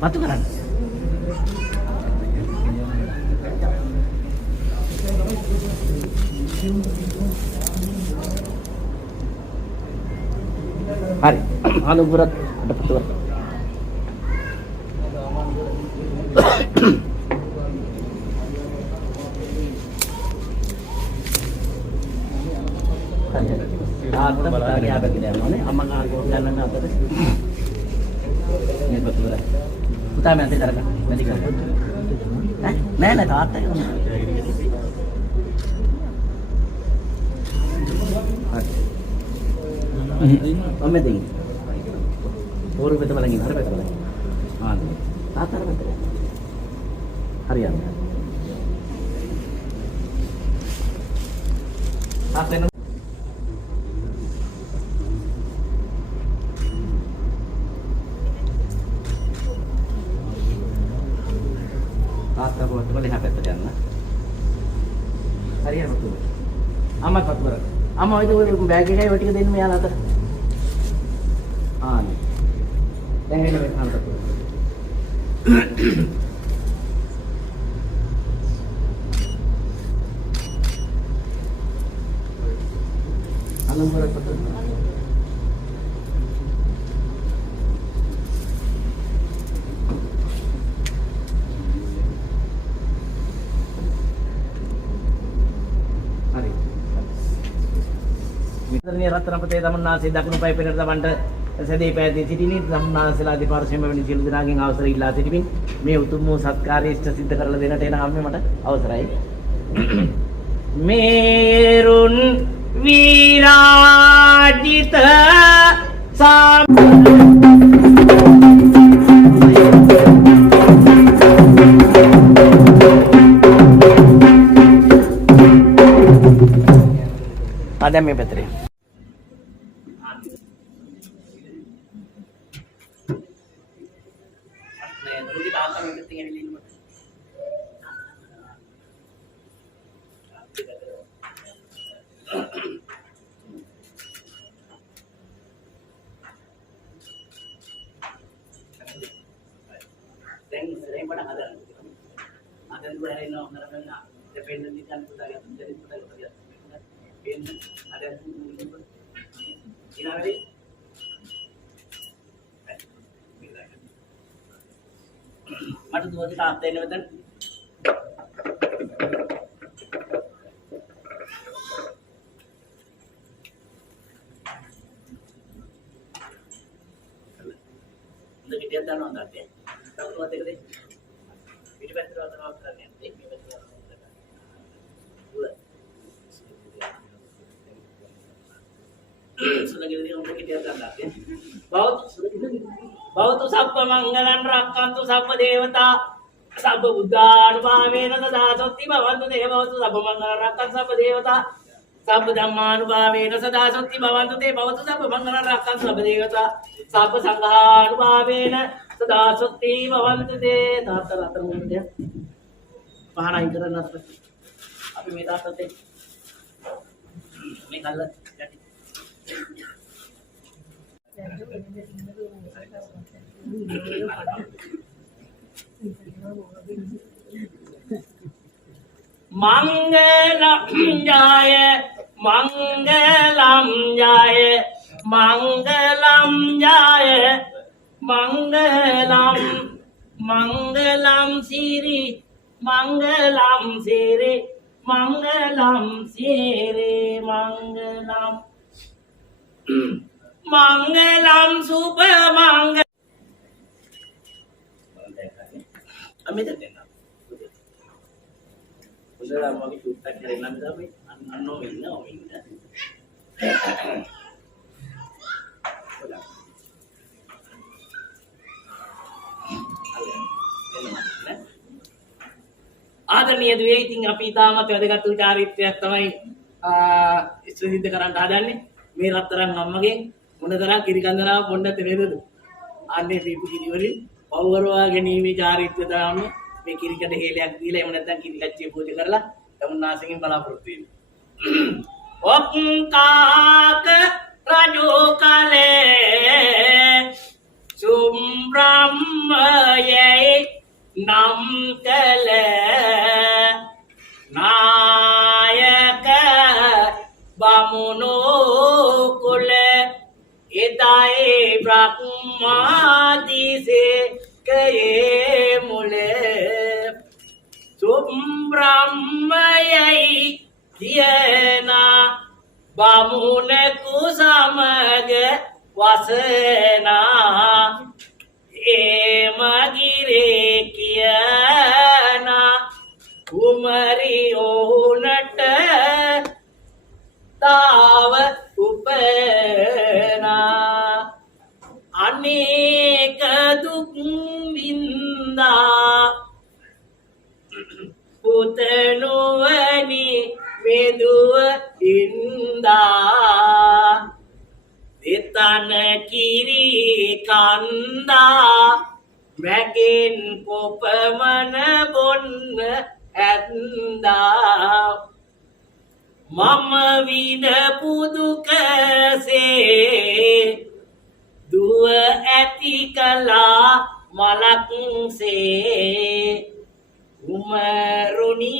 Patu kan? Hari, halo berat ada petua. Lagi apa kita mana? Amang aku jalan apa tu? Ini betul. Kita nanti cara nanti kan? Nah, tak ada. Ame ding. Baru betul lagi, hari betul lagi. Tak ada betul. Harian. Apa ini? Apa buat boleh apa tu jangan? Harian betul. Amat betul. Ama itu bag එකයි ඔය ටික දෙන්න මෙයාලා අතට. ආනේ. දැන් එන්න මේ කන්ට. අනම්බර පොත. Ini rata-rata තමන්නාසේ දකුණු පය පෙරට තමන්ට සැදී පැහැදී සිටිනේ තමන්නාසලා දෙපාර්ශ්වයෙන්ම වෙන සියලු දෙනාගෙන් අවසර ඉල්ලා සිටිමින් මේ උතුම් වූ සත්කාරය ඉෂ්ට සිද්ධ කරලා දෙන්නට එන හැම මට අවසරයි මේරුන් විරාජිත සාම ada මේ පැතරේ sering pada ada dua hari no karena dependen di kan kita lihat jadi kita lihat ada ini hari mata dua kita apa ini betul untuk kita dah nonton deh tahu dua tiga deh ini betul atau apa nih ini betul sudah gitu untuk kita tanda ya Bautu sabba mangalan rakkantu sabba devata sabba buddhanuභාවේන සදා සොත්ති භවන්තු තේ බවතු sabba mangalan rakkantu sabba devata sabba ධම්මානුභාවේන සදා සොත්ති භවන්තු තේ බවතු sabba mangalan rakkantu sabba devata sabba සංඝානුභාවේන සදා සොත්ති භවන්තු තේ තාත්තර අතර මොකද පහනයි කරන්න අතර අපි මේ තාත්තට මේ කල්ල යටි Mangalam jaya, mangalam jaya, mangalam jaya, mangalam, mangalam siri, mangalam siri, mangalam siri, mangalam. Mangalam super mangalam. Amit ada nama. Sudah lama kita kira nama tapi anno minna o minna. ආදරණීය දුවේ ඉතින් අපි තාමත් වැදගත් වූ චාරිත්‍රයක් තමයි ඉස්තු සිද්ධ කරන්න හදන්නේ. මේ රත්තරන් අම්මගෙන් මොනතරම් කිරිකන්දනාව පොණ්ඩත් නේදද? අන්නේ දීපු කිරිවලින් පවවරවා ගැනීමේ චාරිත්‍රය තමයි මේ කිරිකට හේලයක් දීලා එහෙම නැත්නම් කිරිකච්චිය පූජා කරලා තමුන්නාසෙකින් බලාපොරොත්තු වෙන්නේ. ඔක්කාක රජු කලේ නම් කළ නායක බමුණෝ කුල එදායි බ්‍රහ්මාදිසේකයේ මුල සුම්බ්‍රහ්මයයි කියන බමුණකු සමග වසනා එමගිරේ කියන කුමරි ඔවුනට තාව උපනා අනේක දුක් වින්දා පුතනුවනි මෙදුව ඉන්දා දෙතන කිරි කන්දා මැගෙන් කොපමණ බොන්න ඇත්දා මම විඳ පුදුකසේ දුව ඇති කලා මලක්සේ උමරුණි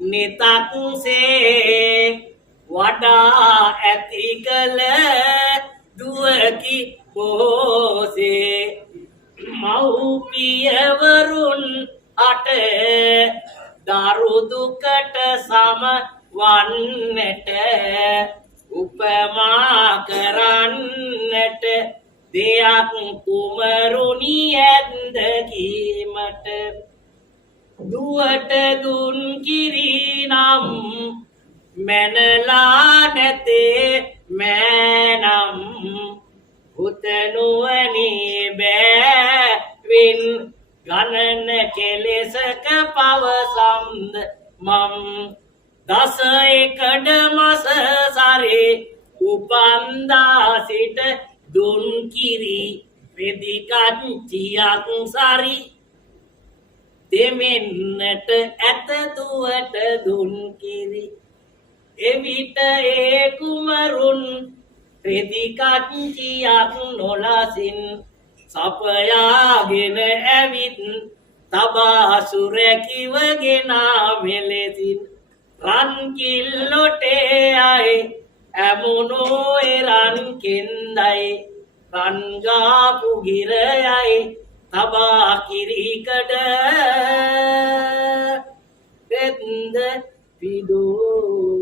නිතක්සේ වඩා ඇති කල දුවකි බොහෝසේ මව්පියවරුන් අට දරු දුකට සම වන්නට උපමා කරන්නට දෙයක් කුමරුණි ඇද්ද කීමට දුවට දුන් කිරි නම් මැනලා නැතේ මෑනම් පුතනුවනි බෑවින් ගණන කෙලෙසක පවසම්ද මම් දස එකඩ මස සරේ උපන්දා සිට දුන් කිරි වෙදිකච්චියක් සරි දෙමෙන්නට ඇත දුවට දුන් කිරි එවිට ඒ කුමරුන් රෙදිකච්චියක් නොලසින් සපයාගෙන ඇවිත් තබා සුරැකිවගෙනා මෙලෙසින් රන් කිල්ලොටේ අයි ඇමුණෝ එරන් කෙන්දයි රන්ගාපු ගිරයයි තබා කිරිකඩ පෙත්ද පිදුවයි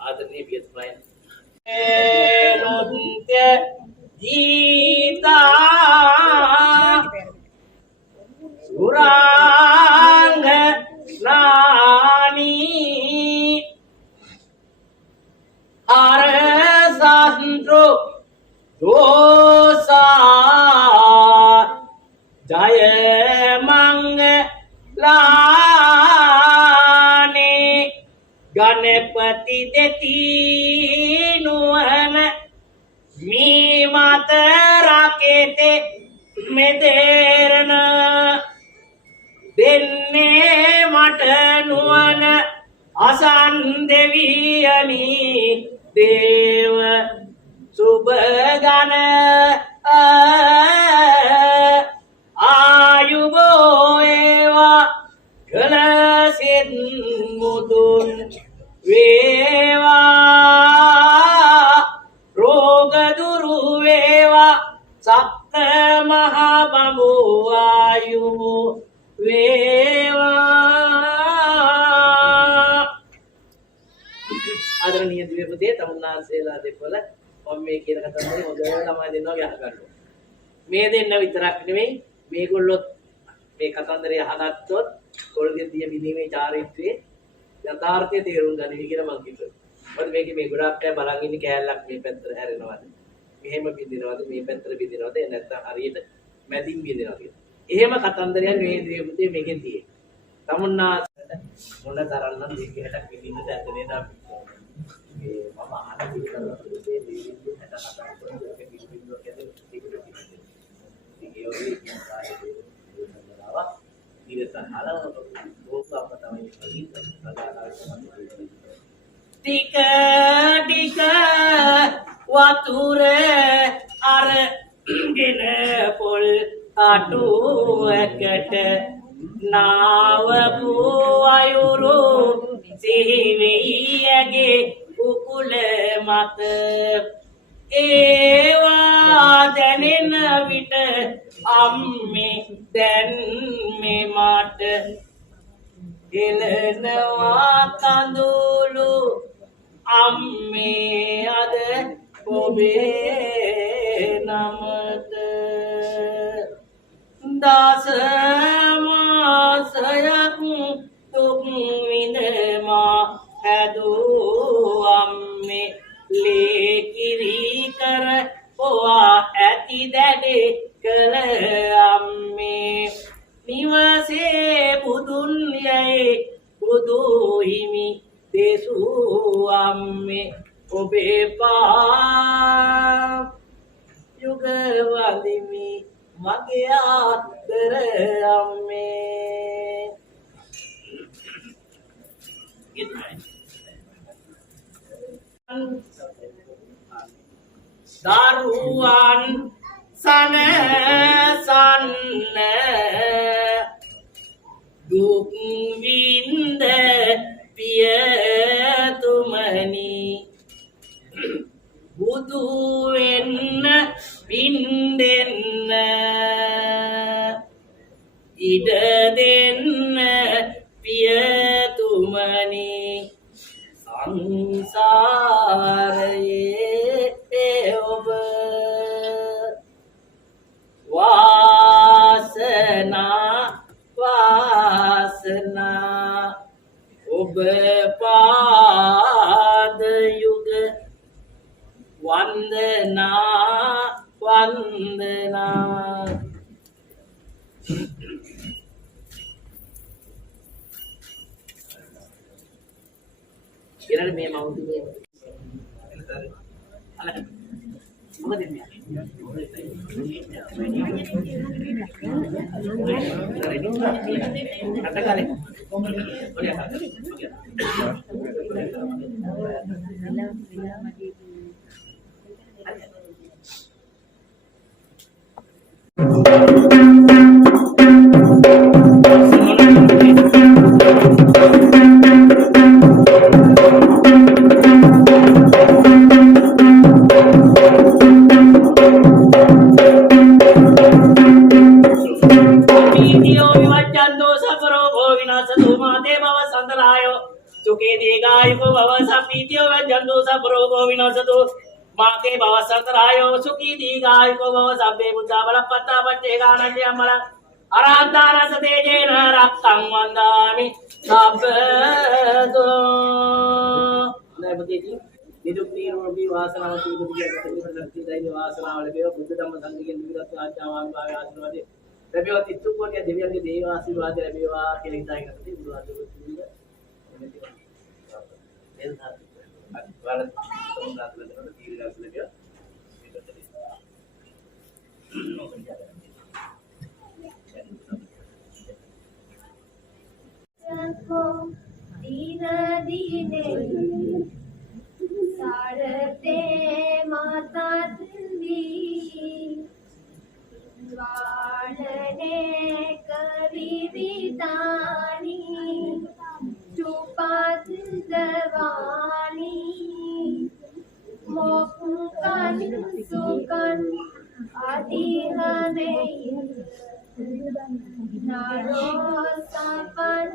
ආදරණීය පියතුමනි නොන්ත්‍ය ජීතා සුරාංග නානී අරසන්ත්‍රෝ දෝසා ජය මංගලානේ ගණපති දෙති නුවන මී මත රකෙතෙ මෙදේරන දෙන්නේ මට නුවන අසන් දෙවියනි දේව සුභගන ආයුබෝ ඒවා කලසින් මුදුන් වේවා රෝග දුරු වේවා සක්ත මහ බඹු ආයු වේවා ආදරණීය දිව්‍ය පුතේ තමුන්නාන්සේලා දෙපළ මම මේ කියන කතාවේ හොඳට තමයි දෙන්නවා යහ ගන්නවා මේ දෙන්න විතරක් නෙමෙයි මේගොල්ලොත් මේ කතන්දරය අහගත්තොත් කොල්ගෙදිය විදීමේ චාරිත්‍රයේ යථාර්ථය තේරුම් ගනිවි කියලා මම කිව්වා. මොකද මේකේ මේ ගොඩාක් අය බලන් ඉන්නේ කෑල්ලක් මේ පැත්තට හැරෙනවද? මෙහෙම බින්දිනවද? මේ පැත්තට බින්දිනවද? නැත්නම් හරියට මැදින් බින්දිනවද කියලා. එහෙම කතන්දරයක් මේ දිව්‍ය පුතේ මේකෙන් තියෙන්නේ. තමුන්නාසට මොන තරම්නම් දෙකකට විදින්නද ඇත්ත නේද අපි. මේ මම අහන විදිහට පුතේ දෙවියන්ගේ 67 කිසිවිදෝ කියන්නේ ඒකට කිව්වේ. ඉතින් ඒ වගේ කාර්යය ඉරතන tika tika watur argena pol atu ekata nawapu ayuru sihiviyage ukule mata ඒවා දැනෙන විට අම්මේ දැන් මේ මට එළනවා කඳුළු අම්මේ අද ඔබේ නමද දස මාසයක් දුක් විඳමා හැදූ අම්මේ लेकिरी कर ओआ ऐति दे कल अम्मे निवासे बुदुन ये बुदु हिमी देसु अम्मे ओबे पा युग वादिमी मगे आदर अम्मे daruan sana sanna duk winda piya tumani budu wenna windenna ida denna piya tumani sansaraye वासना वासना उब पाद युग वंदना वंदना किरण में माउंट में अलग මොකද මේ අතකලේ माते भव संतरायो सुखी दीर्घायु को भव सभ्ये बुद्धा बल पत्ता पट्टे गानन्य अमल अराधान सतेजेन रक्तं वन्दामि सब्बदो नहीं बते जी निरुक्ति निरोगी वासनावती बुद्धि शक्ति दैव वासनावल बेव बुद्ध धम्म संघ के निविरत आत्मावान भाव आशीर्वाद लभ्यो तित्तु कोट्य दिव्य के देव आशीर्वाद लभ्यो के लिखता है करते गुरु आशीर्वाद वाला सारते माता दिल्ली वाळने करी विदानी चुपात दवानी मोकुन सुकन आदि हमें नारो Sapan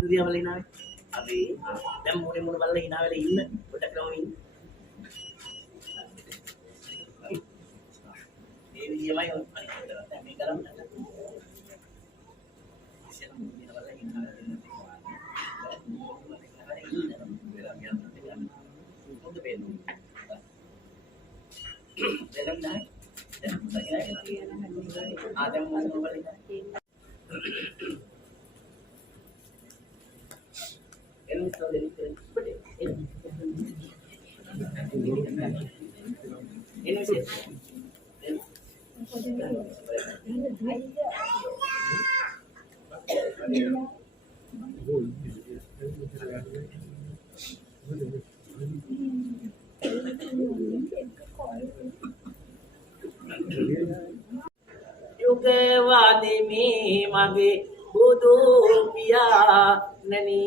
dia balik naik, abi, dan mulai balik naik lagi ini, udah kau ini. Ini dia main, ini kalau mana? Siapa dia balik naik? Untuk belu, dalam naik, ada yang mau balik naik. Ini sudah jadi seperti ini. Ini sih. යුගවාදිමි මගේ බුදු පියාණනි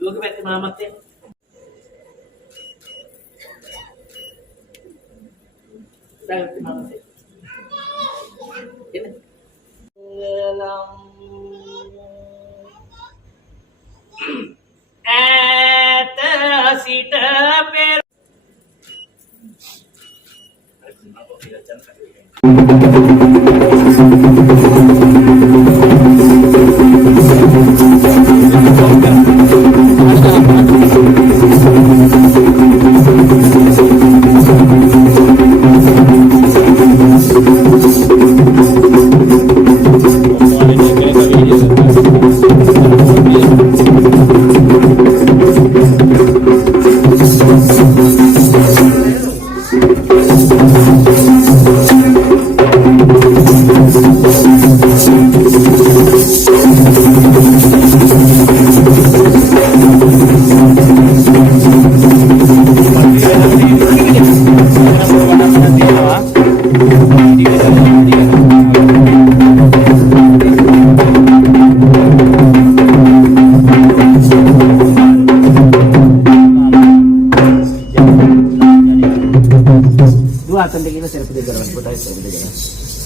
දුවක පැත්තේ මාමත් එක්ක දැන් මාමත් එක්ක එන්න ඈත සිට පෙර dua akan kita servis di dalam kota itu.